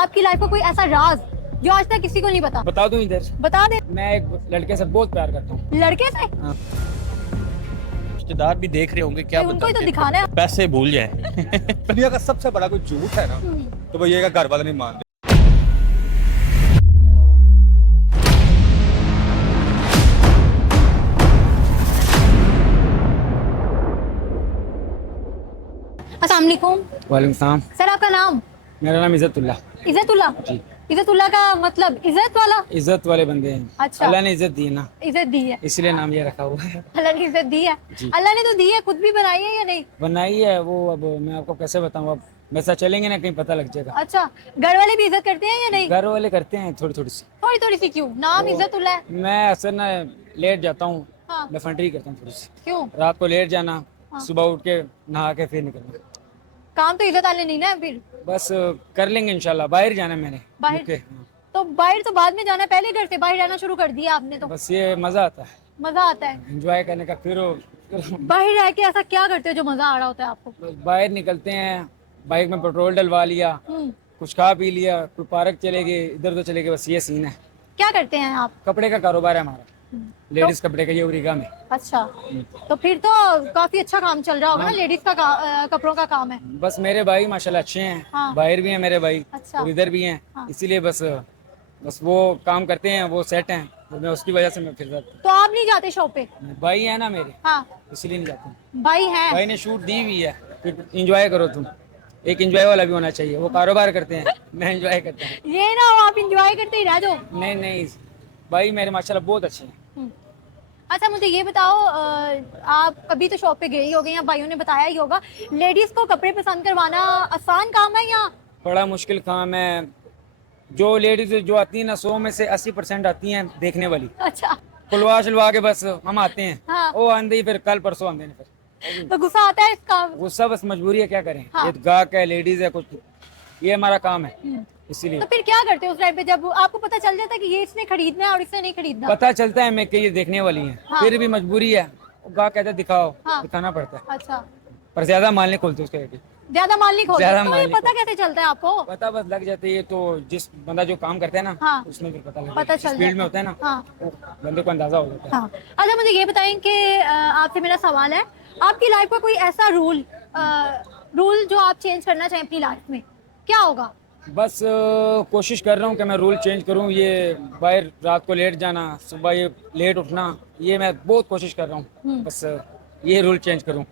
आपकी लाइफ का कोई ऐसा राज जो आज तक किसी को नहीं पता? बता दूं इधर? बता दे। मैं एक लड़के से बहुत प्यार करता हूँ। लड़के से? हाँ। रिश्तेदार भी देख रहे होंगे, क्या भाई, उनको ही तो बताएं? दिखाना है। पैसे भूल जाए। दुनिया का सबसे बड़ा कोई झूठ है ना, तो वो ये घर वाले नहीं मानते। अस्सलाम वालेकुम। वालेकुम सलाम। सर, आपका नाम? मेरा नाम इज्जतुल्ला। इज्जतुल्ला? जी। इज्जतुल्ला का मतलब इज्जत वाला? इज्जत वाले बंदे हैं। अच्छा। अल्लाह ने इज्जत दी है ना, इज्जत दी है, इसलिए नाम ये रखा हुआ है। अल्लाह ने इज्जत दी है। जी। अल्लाह ने तो दी है, खुद भी बनाई है या नहीं? बनाई है वो, अब मैं आपको कैसे बताऊँ, अब वैसा चलेंगे ना कहीं पता लग जाएगा। अच्छा, घर वाले भी इज्जत करते हैं या नहीं? घर वाले करते हैं थोड़ी थोड़ी सी। थोड़ी थोड़ी सी क्यों? नाम इज्जतुल्ला है। मैं अक्सर ना लेट जाता हूँ, हाँ। लफंडरी करता हूँ थोड़ी सी। क्यों? रात को लेट जाना, हाँ। सुबह उठ के नहा के फिर निकलना। काम तो इज्जत वाले नहीं ना फिर। बस कर लेंगे इंशाल्लाह। बाहर जाना है मैंने। बाहर? UK, तो बाहर तो बाद में जाना है, पहले घर से बाहर रहना शुरू कर दिया आपने तो। बस ये मजा आता है मजा आता है एंजॉय करने का। फिर बाहर रह के? ऐसा क्या करते हो जो मजा आ रहा होता है आपको? बस बाहर निकलते हैं, बाइक में पेट्रोल डलवा लिया, कुछ खा पी लिया, कोई पार्क चले गए, इधर उधर चले गए, बस ये सीन है। क्या करते हैं आप? कपड़े का कारोबार है हमारा, लेडीज कपड़े का, ये उरीगा में। अच्छा, तो फिर तो काफी अच्छा काम चल रहा होगा ना, लेडीज का कपड़ों का काम है। बस मेरे भाई माशाल्लाह अच्छे हैं। हाँ। बाहर भी हैं मेरे भाई, अच्छा। और इधर भी हैं। हाँ। इसीलिए बस बस वो काम करते हैं, वो सेट हैं, तो मैं उसकी वजह से मैं फिर जाता तो आप नहीं जाते शॉप पे? हूँ। भाई है ना मेरे, हाँ, इसलिए नहीं जाता हूँ। भाई हैं। भाई ने छूट दी हुई है, फिर इंजॉय करो तुम। एक इंजॉय वाला भी होना चाहिए। वो कारोबार करते हैं, मैं इंजॉय करता हूँ। ये ना हो आप इंजॉय करते ही रह जाओ। नहीं नहीं, भाई मेरे माशाल्लाह बहुत अच्छे हैं। अच्छा, मुझे ये बताओ, आप कभी तो शॉप पे गए ही होगे या भाइयों ने बताया ही होगा, लेडीज को कपड़े पसंद करवाना आसान काम है या? बड़ा मुश्किल काम है। जो लेडीज जो आती है ना, 100 में से 80% आती हैं देखने वाली। अच्छा। खुलवा शुलवा के बस हम आते हैं। हाँ। वो आंधे ही फिर कल परसों आंधे ने फिर तो गुस्सा आता है इसका? गुस्सा, बस मजबूरी है, क्या करें। हाँ। ये गाहक है, लेडीज है, कुछ ये हमारा काम है, इसीलिए। तो फिर क्या करते हो उस टाइम पे जब आपको पता चल जाता है कि ये इसने खरीदना है और इसने नहीं खरीदना? पता चलता है मैं कि ये देखने वाली है। हाँ। फिर भी मजबूरी है, गाहक कहता है दिखाओ। हाँ। दिखाना पड़ता है, अच्छा, पर ज्यादा माल नहीं खोलते उसके आगे। ज्यादा माल नहीं खोलते? ज्यादा तो माल ये नहीं पता कैसे चलता है आपको? पता बस लग जाती है, तो जिस बंदा जो काम करता है ना, हाँ। उसमें फिर पता पता लगता चल है। फील्ड में जाता होता है ना, हाँ। वो बंदे को अंदाजा हो जाता है। हाँ। अच्छा, मुझे ये बताएं कि आपसे मेरा सवाल है, आपकी लाइफ का कोई ऐसा रूल जो आप चेंज करना चाहें अपनी लाइफ में, क्या होगा? बस कोशिश कर रहा हूँ कि मैं रूल चेंज करूँ। ये बाहर रात को लेट जाना, सुबह ये लेट उठना, ये मैं बहुत कोशिश कर रहा हूँ। बस ये रूल चेंज करूँ,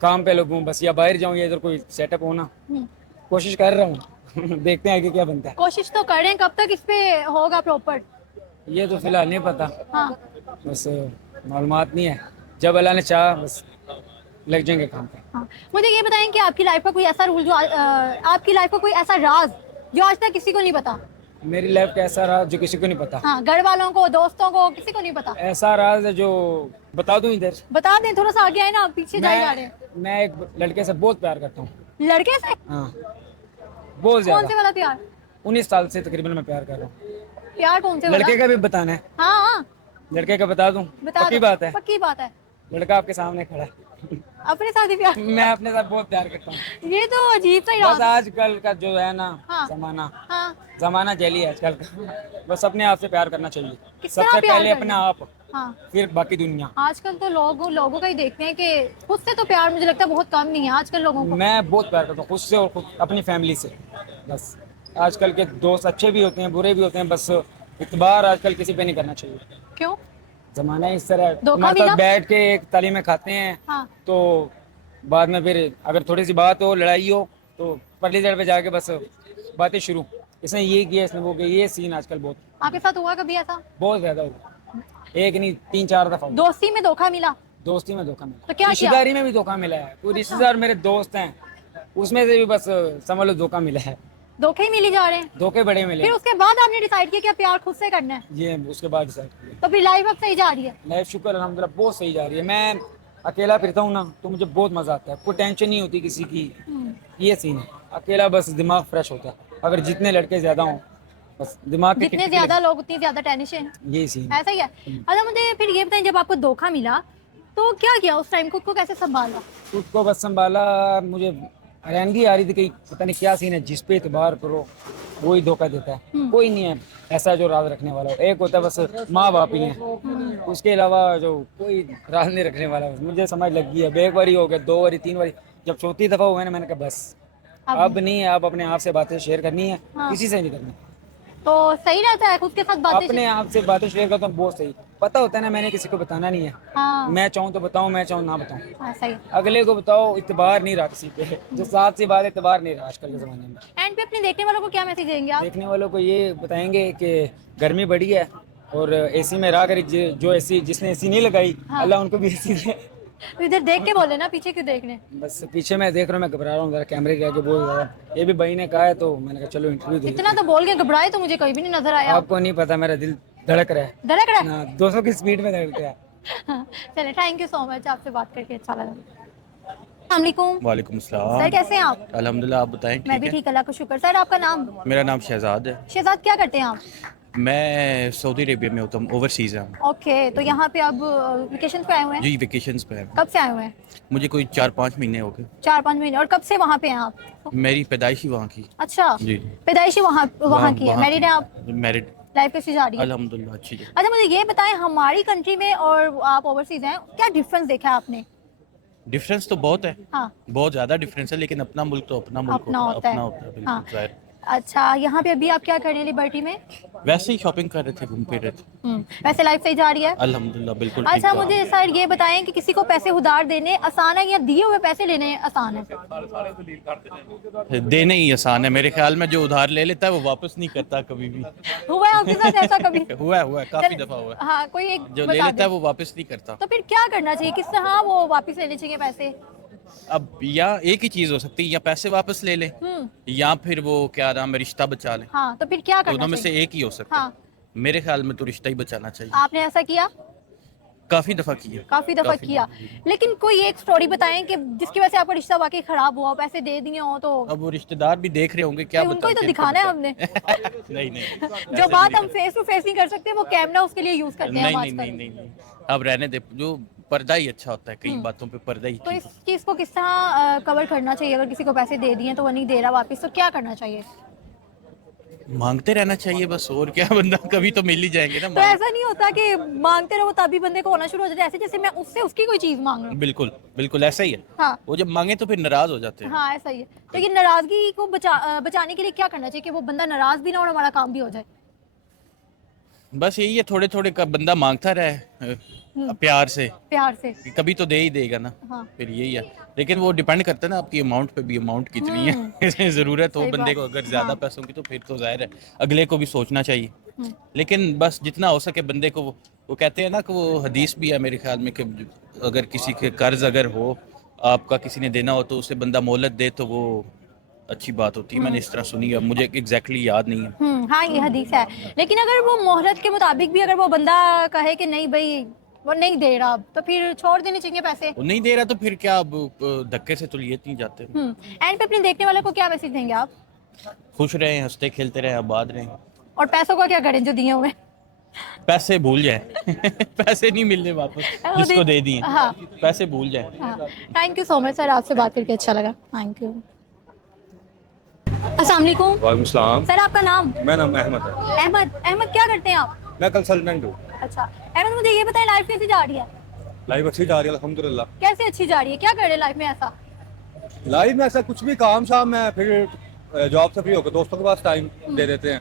काम पे लगूँ बस, या बाहर जाऊँ, या इधर कोई सेटअप होना। कोशिश कर रहा हूँ। देखते हैं आगे क्या बनता है। कोशिश तो करें, कब तक इस पे होगा प्रॉपर? ये तो फिलहाल नहीं पता, हाँ। बस मालूमात नहीं है। जब अल्लाह ने चाहा बस लग जाएंगे काम पे। हाँ। मुझे ये बताएं कि आपकी लाइफ का कोई ऐसा रूल जो आपकी लाइफ का कोई ऐसा राज जो आज तक किसी को नहीं पता? मेरी लाइफ का ऐसा राज जो किसी को नहीं पता। हाँ, घर वालों को, दोस्तों को, किसी को नहीं पता? ऐसा राज है जो बता दूं इधर? बता दें, थोड़ा सा आगे आए ना, आप पीछे जाए जा रहे हैं। मैं एक लड़के से बहुत प्यार करता हूँ। लड़के से? हाँ, बहुत कौन से ज्यादा। वाला प्यार? 19 साल से तकरीबन मैं प्यार कर रहा हूँ। प्यार कौन से वाला? लड़के का भी बताना है? हाँ हाँ, लड़के का बता दूं? बता पक्की दो। बात है, पक्की बात है। लड़का आपके सामने खड़ा है। अपने साथ ही प्यार? मैं अपने साथ बहुत प्यार करता हूँ। ये तो अजीब सा ही बस राज है। आजकल का जो है ना, हाँ। हाँ। जमाना जैली है आजकल का। बस अपने आप से प्यार करना चाहिए, किस तरह सबसे प्यार पहले करना? अपने आप, हाँ। फिर बाकी दुनिया। आजकल तो लोगों का ही देखते हैं कि खुद से तो प्यार मुझे लगता है बहुत कम नहीं है आजकल लोगों को। मैं बहुत प्यार करता हूँ खुद से और खुद अपनी फैमिली से। बस आजकल के दोस्त अच्छे भी होते हैं, बुरे भी होते हैं, बस इतबार आजकल किसी पे नहीं करना चाहिए। क्यों? जमाना इस तरह है। धोखा तुम्हारे मिला? साथ बैठ के एक थाली में खाते हैं, हाँ। तो बाद में फिर अगर थोड़ी सी बात हो, लड़ाई हो, तो परली साइड पे जाके बस बातें शुरू। इसने ये किया, इसने वो किया, ये सीन आजकल बहुत आपके साथ हुआ कभी ऐसा? बहुत ज्यादा हुआ। एक नहीं 3-4 दफा हुआ। दोस्ती में धोखा मिला? दोस्ती में धोखा मिला, तो क्या किया? रिश्तेदारी में भी धोखा मिला है। कोई रिश्तेदार मेरे दोस्त हैं, उसमें से भी बस समझ लो धोखा मिला है। धोखे ही मिली जा रहे हैं? धोखे बड़े मिले। फिर उसके बाद आपने डिसाइड किया कि अब प्यार खुद से करना है? ये उसके बाद डिसाइड किया। तो फिर लाइफ अब सही जा रही है? लाइफ शुक्र अल्हम्दुलिल्लाह बहुत सही जा रही है। मैं अकेला फिरता हूँ ना, तो मुझे बहुत मजा आता है। कोई टेंशन नहीं होती किसी की, ये सीन है। अकेला बस दिमाग फ्रेश होता है। अगर जितने लड़के ज्यादा हों, बस दिमाग के जितने टिक-टिक ज्यादा लोग उतनी ज्यादा टेंशन। यही सीन है। ऐसा ही है। अच्छा, मुझे फिर ये बताएं, जब आपको धोखा मिला तो क्या किया उस टाइम? खुद को कैसे संभाला? खुद को बस संभाला। मुझे हैरानगी आ रही थी कि पता नहीं क्या सीन है, जिस पे इतबार करो वही धोखा देता है। कोई नहीं है ऐसा जो राज रखने वाला हो, एक होता है बस माँ बाप ही है, उसके अलावा जो कोई राज नहीं रखने वाला। मुझे समझ लग गई है, एक बारी हो गया, 2 बारी 3 बारी, जब चौथी दफा हुआ ना मैंने कहा बस अब नहीं है, अब अपने आप से बातें शेयर करनी है, किसी से नहीं करनी। तो सही रहता है खुद के साथ बातें अपने आप से बातें शेयर करता हूँ, बहुत सही। पता होता है ना मैंने किसी को बताना नहीं है, हाँ मैं चाहूँ तो बताऊँ, मैं चाहूँ ना बताऊँ। हाँ सही। अगले को बताओ, इतबार नहीं रहा किसी पे, जो साथ सी बात इतबार नहीं रहा आजकल के ज़माने में। एंड पे अपने देखने वालों को क्या मैसेज देंगे आप? देखने वालों को ये बताएंगे कि गर्मी बढ़ी है और एसी में रह कर जो एसी जिसने एसी नहीं लगाई, अल्लाह उनको भी एसी दे। इधर देख के बोले ना, पीछे क्यों देखने? बस पीछे मैं देख रहा हूँ, मैं घबरा रहा हूँ जरा कैमरे के आगे बहुत ज़्यादा। ये भी भाई ने कहा है तो मैंने कहा चलो इंटरव्यू दे। इतना तो बोल के घबराए तो मुझे कहीं भी नहीं नजर आया। आपको नहीं पता मेरा दिल धड़क रहा है, धड़क रहा है? हाँ, 200 की स्पीड में धड़क रहा है। चले, थैंक यू सो मच, आपसे बात करके अच्छा लगा। अस्सलाम वालेकुम। वालेकुम सर सलाम। कैसे हैं आप? अल्हम्दुलिल्लाह, आप बताएं मैं भी ठीक है। ठीक, अल्लाह का शुक्र। सर आपका नाम? मेरा नाम शहजाद है। शहजाद, क्या करते हैं आप? मैं सऊदी अरेबिया में होता हूँ, ओवरसीज है। ओके, तो यहाँ पे अब वेकेशन पे आए हुए हैं? जी वेकेशंस पे है। कब से आए हुए हैं? मुझे कोई 4-5 महीने हो गए। 4-5 महीने। और कब से वहाँ पे हैं आप? मेरी पैदाइश ही वहाँ की। अच्छा, जी पैदाइशी वहाँ की है। वहाँ मैरिड है आप? मैरिड। लाइफ कैसी जा रही है? अल्हम्दुलिल्लाह अच्छी है। अच्छा, मुझे ये बताएं, हमारी कंट्री में और आप ओवरसीज हैं, क्या डिफरेंस देखा है आपने? डिफरेंस तो बहुत है, हाँ, बहुत ज़्यादा डिफरेंस है, लेकिन अपना मुल्क तो अपना मुल्क अपना होता होता है, है। अपना होता है, बिल्कुल हाँ। जाहिर। अच्छा, यहाँ पे अभी आप क्या कर रहे हैं लिबर्टी में? वैसे ही शॉपिंग कर रहे थे, घूम फिर रहे थे। वैसे लाइफ सही जा रही है? अल्हम्दुलिल्लाह बिल्कुल ठीक अच्छा, था। मुझे सर ये बताएं कि किसी को पैसे उधार देने आसान है या दिए हुए पैसे लेने आसान है? देने ही आसान है मेरे ख्याल में। जो उधार ले लेता है वो वापस नहीं करता कभी भी। हुआ है आपके साथ ऐसा कभी? हुआ है काफी चल- दफा हुआ है। हाँ, कोई एक जो ले बता लेता है दे। वो वापस नहीं करता। तो फिर क्या करना चाहिए, किस तरह वो वापस लेने चाहिए पैसे? अब या एक ही चीज हो सकती है, या पैसे वापस ले ले, या फिर वो क्या नाम है रिश्ता बचा ले। हाँ, तो फिर क्या करना दोनों में से चाहिए? एक ही हो सकता है। हाँ, मेरे ख्याल में तो रिश्ता ही बचाना चाहिए। आपने ऐसा किया? काफी दफा किया। काफी दफा किया। लेकिन कोई एक स्टोरी बताएं कि जिसकी वजह से आपका रिश्ता वाकई खराब हुआ, पैसे दे दिए हो तो? अब वो रिश्तेदार भी देख रहे होंगे, क्या उनको ही तो बताएं, दिखाना है किनको हमने। बताएं। नहीं जो बात हम फेस टू फेस नहीं कर सकते, वो कैमरा उसके लिए यूज करते हैं नहीं हम नहीं आजकल। नहीं नहीं अब रहने दे। जो पर्दा ही अच्छा होता है, कई बातों पे पर्दा ही तो ठीक इस चीज को किस तरह कवर करना चाहिए? अगर किसी को पैसे दे दिए तो वो नहीं दे रहा वापस, तो क्या करना चाहिए? है। मांगते रहना चाहिए बस, और क्या। बंदा कभी तो मिल ही जाएंगे ना। तो ऐसा नहीं होता कि मांगते रहो तभी बंदे को होना शुरू हो जाता है, ऐसे जैसे मैं उससे उसकी कोई चीज मांग रहा हूँ? बिल्कुल बिल्कुल ऐसा ही है। हाँ वो जब मांगे तो फिर नाराज हो जाते हैं। हाँ, ऐसा ही है। तो ये नाराजगी को बचाने के लिए क्या करना चाहिए कि वो बंदा नाराज भी ना हो और हमारा काम भी हो जाए? बस यही है, थोड़े थोड़े का बंदा मांगता रहे प्यार से, प्यार से। कि कभी तो दे ही देगा ना। हाँ। फिर यही है, लेकिन वो डिपेंड करता है ना आपकी अमाउंट पे भी, अमाउंट कितनी है। जरूरत हो सही बंदे बात। को अगर ज्यादा हाँ। पैसों की, तो फिर तो जाहिर है अगले को भी सोचना चाहिए। लेकिन बस जितना हो सके बंदे को, वो कहते हैं ना कि वो हदीस भी है मेरे ख्याल में, कि अगर किसी के कर्ज अगर हो, आपका किसी ने देना हो, तो उसे बंदा मोहलत दे तो वो अच्छी बात होती है। मैंने इस तरह सुनी है, मुझे एग्जैक्टली याद नहीं है। हाँ, ये हदीस है। लेकिन अगर वो मोहलत के मुताबिक भी अगर वो बंदा कहे कि नहीं भाई वो नहीं दे रहा, तो फिर छोड़ देने चाहिए पैसे? वो नहीं दे रहा तो फिर क्या, अब धक्के से तो लिए नहीं जाते। एंड पे अपने देखने वालों को क्या मैसेज देंगे आप? खुश रहें, हंसते खेलते रहें, आबाद रहें। और पैसों का क्या करें जो दिए हुए? पैसे भूल जाए। पैसे नहीं मिलने वापस जिसको दे दिए। हाँ। पैसे भूल जाए। हाँ, thank you so much sir, आपसे बात करके अच्छा लगा। Thank you. अस्सलाम वालेकुम। वालेकुम सलाम। सर आपका नाम? मेरा नाम अहमद है। अहमद। अहमद, क्या करते हैं आप? मैं कंसल्टेंट हूँ। अच्छा अहमद, मुझे ये बताएं लाइफ कैसी जा रही है? लाइफ अच्छी जा रही है अल्हम्दुलिल्लाह। कैसे अच्छी जा रही है? क्या कर रहे हैं लाइफ में ऐसा? लाइफ में ऐसा कुछ भी काम शाम में, फिर जॉब से फ्री होकर दोस्तों के पास टाइम दे देते हैं।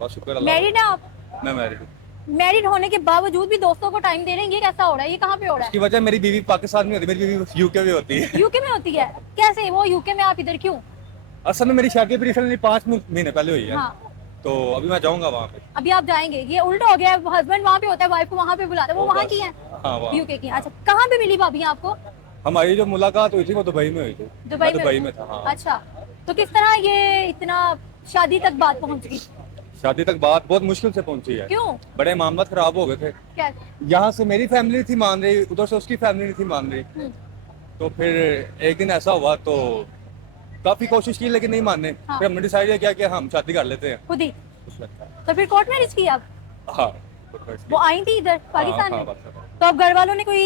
बस शुक्र अल्लाह। मैरिड है आप? मैं मैरिड हूँ। मैरिड होने के बावजूद भी दोस्तों को टाइम दे रहे हैं, ये कैसा हो रहा है? ये कहाँ पे हो रहा इसकी वजह मेरी बीवी पाकिस्तान में होती है, मेरी बीवी यूके में होती है। है? यूके में होती है? कैसे वो यूके में, आप इधर क्यों? असल में मेरी शादी रिसेंटली 5 महीने पहले हुई है। हाँ, तो अभी मैं जाऊंगा वहाँ पे। अभी आप जाएंगे? ये उल्टा हो गया, हस्बैंड वहाँ पे होता है, वाइफ को वहाँ पे बुलाता है। वो वहाँ की है? हाँ वहाँ। यूके की। अच्छा, कहाँ पे मिली भाभी आपको? हमारी जो मुलाकात हुई थी वो दुबई में हुई थी। मैं दुबई में था। हाँ। अच्छा, तो किस तरह ये इतना शादी तक बात पहुँच गई? शादी तक बात बहुत मुश्किल से पहुंची है। क्यों? बड़े मामला खराब हो गए थे। क्या? यहाँ से मेरी फैमिली थी मान रही, उधर से उसकी फैमिली नहीं थी मान रही। तो फिर एक दिन ऐसा हुआ, तो काफी कोशिश की लेकिन नहीं मानने। हाँ। फिर हमने डिसाइड किया कि हम शादी कर लेते हैं। खुद ही? उसमें तो फिर कोर्ट मैरिज की आप? हाँ। वो आई थी इधर पाकिस्तान हाँ, में? हाँ, तो अब घर वालों ने कोई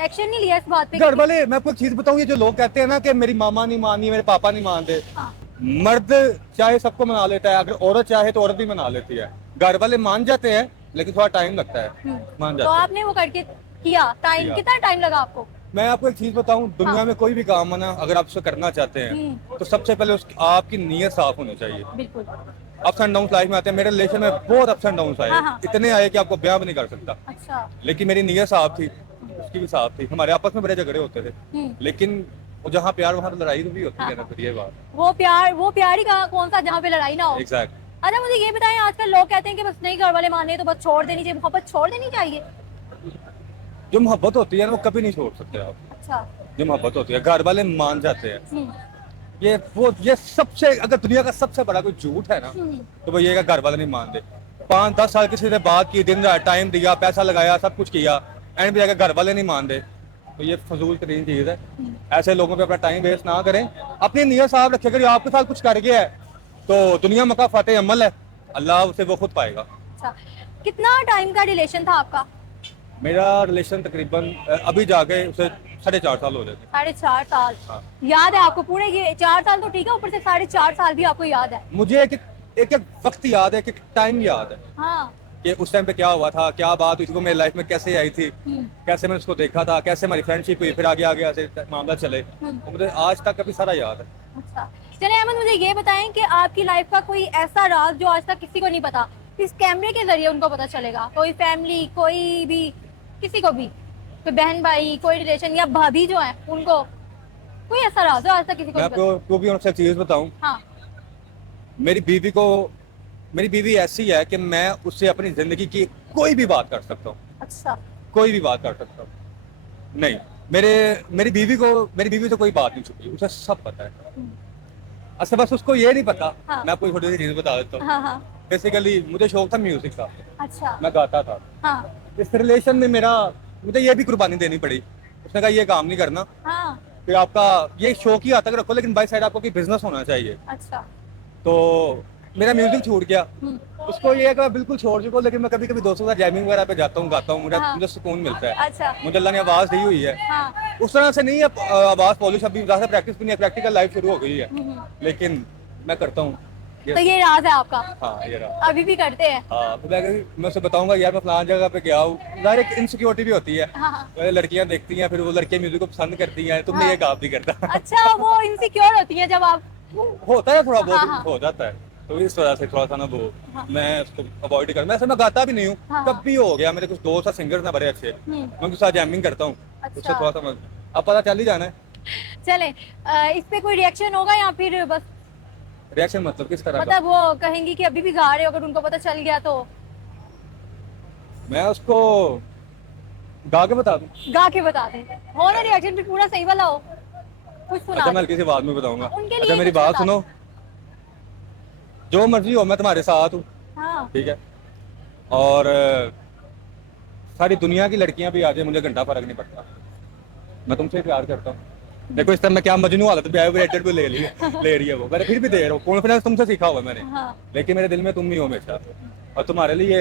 एक्शन नहीं लिया इस बात पे? घर वाले, मैं आपको एक चीज बताऊं, ये जो लोग कहते हैं ना कि मेरी मामा नहीं मानी, मेरे पापा नहीं मानते, हाँ। मर्द चाहे सबको मना लेता है, अगर औरत चाहे तो औरत भी मना लेती है। घर वाले मान जाते हैं लेकिन थोड़ा टाइम लगता है, मान तो जाते हैं। आपने वो करके किया, टाइम किया। कितना टाइम लगा आपको? मैं आपको एक चीज बताऊं, दुनिया हाँ। में कोई भी काम है ना, अगर आप उसे करना चाहते हैं तो सबसे पहले आपकी नीयत साफ होनी चाहिए। बिल्कुल। अप्स एंड डाउन लाइफ में आते हैं, मेरे रिलेशन में बहुत अप्स एंड डाउन आए, हाँ, हाँ। इतने आए कि आपको बयां भी नहीं कर सकता। अच्छा। लेकिन मेरी नीयत साफ थी, उसकी भी साफ थी, हमारे आपस में बड़े झगड़े होते थे, लेकिन वो जहाँ प्यार वहाँ तो लड़ाई भी होती है ना, फिर ये बात। वो प्यार ही कौन सा जहाँ पे लड़ाई ना हो। एग्जैक्ट। अच्छा मुझे ये बताएं, आजकल लोग कहते हैं कि बस नहीं घर वाले माने तो बस छोड़ देनी चाहिए, मोहब्बत छोड़ देनी चाहिए? जो मोहब्बत होती है ना वो कभी नहीं छोड़ सकते आप। अच्छा। जो मोहब्बत होती है घर वाले मान जाते हैं। हम्म, ये सबसे, अगर दुनिया का सबसे बड़ा कोई झूठ है ना तो वो ये है कि घर वाले नहीं मान दे। 5-10 साल किसी से बात की, दिन रात टाइम दिया, पैसा लगाया, सब कुछ किया, एंड भी अगर घर वाले नहीं मान दे तो ये फजूल तरीन चीज है। ऐसे लोगों पे अपना टाइम वेस्ट ना करें, अपनी नियत साफ रखें। अगर आपके साथ कुछ कर गया है तो दुनिया में का फतेह अमल है, अल्लाह उसे वो खुद पाएगा। अच्छा। कितना टाइम का रिलेशन था आपका? मेरा रिलेशन तकरीबन अभी जाके उसे 4.5 साल हो जाते। 4.5 साल। हाँ। याद है आपको पूरे? ये 4 साल तो ठीक है, ऊपर से 4.5 साल भी आपको याद है? मुझे एक वक्त याद है, एक टाइम याद है हाँ। कि उस टाइम पे क्या हुआ था, क्या बात हुई थी, वो मेरी लाइफ में कैसे आई थी, कैसे मैंने उसको देखा था, कैसे हमारी फ्रेंडशिप हुई, फिर आगे आगे ऐसे मामला चले, तो मुझे आज तक अभी सारा याद है। अच्छा चले अहमद, मुझे ये बताएं कि आपकी लाइफ का कोई ऐसा राज जो आज तक किसी को नहीं पता, इस कैमरे के जरिए उनको पता चलेगा? कोई फैमिली, कोई भी, किसी को भी, कोई बहन भाई, कोई रिलेशन या भाभी जो है उनको, कोई ऐसा राज जो आज तक किसी को मैं नहीं आपको तो भी उनसे चीज बताऊं, पता? हाँ। मेरी बीवी ऐसी है कि मैं उससे अपनी जिंदगी की कोई भी बात कर सकता हूँ, अच्छा। कोई भी बात कर सकता हूँ। नहीं, मेरी बीवी से कोई बात नहीं छुपी, उसे सब पता है। अच्छा बस उसको ये नहीं पता। हाँ। मैं आपको छोटी सी चीज बता देता हूँ। हाँ हाँ। बेसिकली मुझे शौक था म्यूजिक का, अच्छा। मैं गाता था। हाँ इस रिलेशन में मुझे ये भी कुर्बानी देनी पड़ी। उसने कहा ये काम नहीं करना, हाँ। फिर आपका ये शौक ही आता रखो, लेकिन बाई साइड आपको कोई बिजनेस होना चाहिए। अच्छा। तो मेरा म्यूजिक छूट गया। उसको ये है कि मैं बिल्कुल छोड़ चुका हूँ, लेकिन मैं कभी कभी दोस्तों के साथ जैमिंग वगैरह पे जाता हूँ, गाता हूँ, हाँ। मुझे सुकून मिलता है। अच्छा। मुझे अल्लाह ने आवाज दी हुई है। हाँ। उस तरह से नहीं है आवाज पॉलिश, अभी ज्यादा प्रैक्टिस भी नहीं है, प्रैक्टिकल लाइफ शुरू हो गई है, लेकिन मैं करता हूँ। तो ये राज है आपका? हाँ ये रहा। अभी भी करते हैं? हाँ तो मैं उसे बताऊंगा यार मैं फलान जगह पे गया हूँ, डायरेक्ट इनसिक्योरिटी भी होती है। हाँ हाँ। पहले लड़कियां देखती हैं, फिर वो लड़के म्यूजिक को पसंद करती हैं, तुमने हाँ। ये काम नहीं करता। अच्छा, वो इनसिक्योर होती है जब आप? होता है थोड़ा बहुत, हाँ, हाँ। हो जाता है, तो इस वजह से थोड़ा सा ना वो मैं उसको अवॉइड कर। मैं गाता भी नहीं हूँ, हाँ। कब भी हो गया। मेरे कुछ दोस्त और सिंगर्स ना बड़े अच्छे, मैं उनके साथ जैमिंग करता हूँ, उससे अच्छा। थोड़ा सा अब पता चल ही जाना है। चले इस पे कोई रिएक्शन होगा या फिर बस रिएक्शन मतलब किस तरह का? मतलब वो कहेंगी कि अभी भी गा रहे हो, अगर उनको पता चल गया तो? मैं उसको गा के बता दूं? गा के बता दें, हो ना रिएक्शन भी पूरा सही वाला हो, कुछ सुना अच्छा मैं दो। हल्की सी बात में बताऊंगा। उनके लिए अच्छा मेरी कुछ बात बता सुनो, जो मर्जी हो मैं तुम्हारे साथ हूँ, हाँ। ठीक है? और सारी दुनिया की लड़कियां भी आ जाए, मुझे घंटा फर्क नहीं पड़ता, मैं तुमसे प्यार करता हूँ। देखो इस तरह मैं क्या मजनू हालत में वाइब्रेटेड भी ले रही है वो, मैंने फिर भी दे रहा हूँ, कॉन्फिडेंस तुमसे सीखा हुआ है मैंने। हाँ। लेकिन मेरे दिल में तुम ही हो हमेशा, और तुम्हारे लिए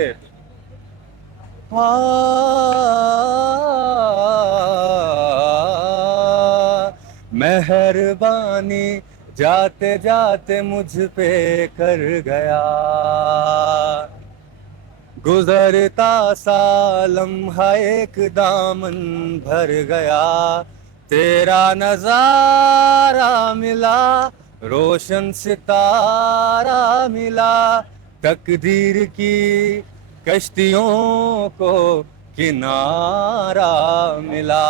मेहरबानी जाते जाते मुझ पे कर गया, गुजरता सा लम्हा एक दामन भर गया, तेरा नजारा मिला, रोशन सितारा मिला, तकदीर की कश्तियों को किनारा मिला।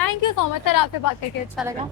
Thank you so much sir, आपसे बात करके अच्छा लगा।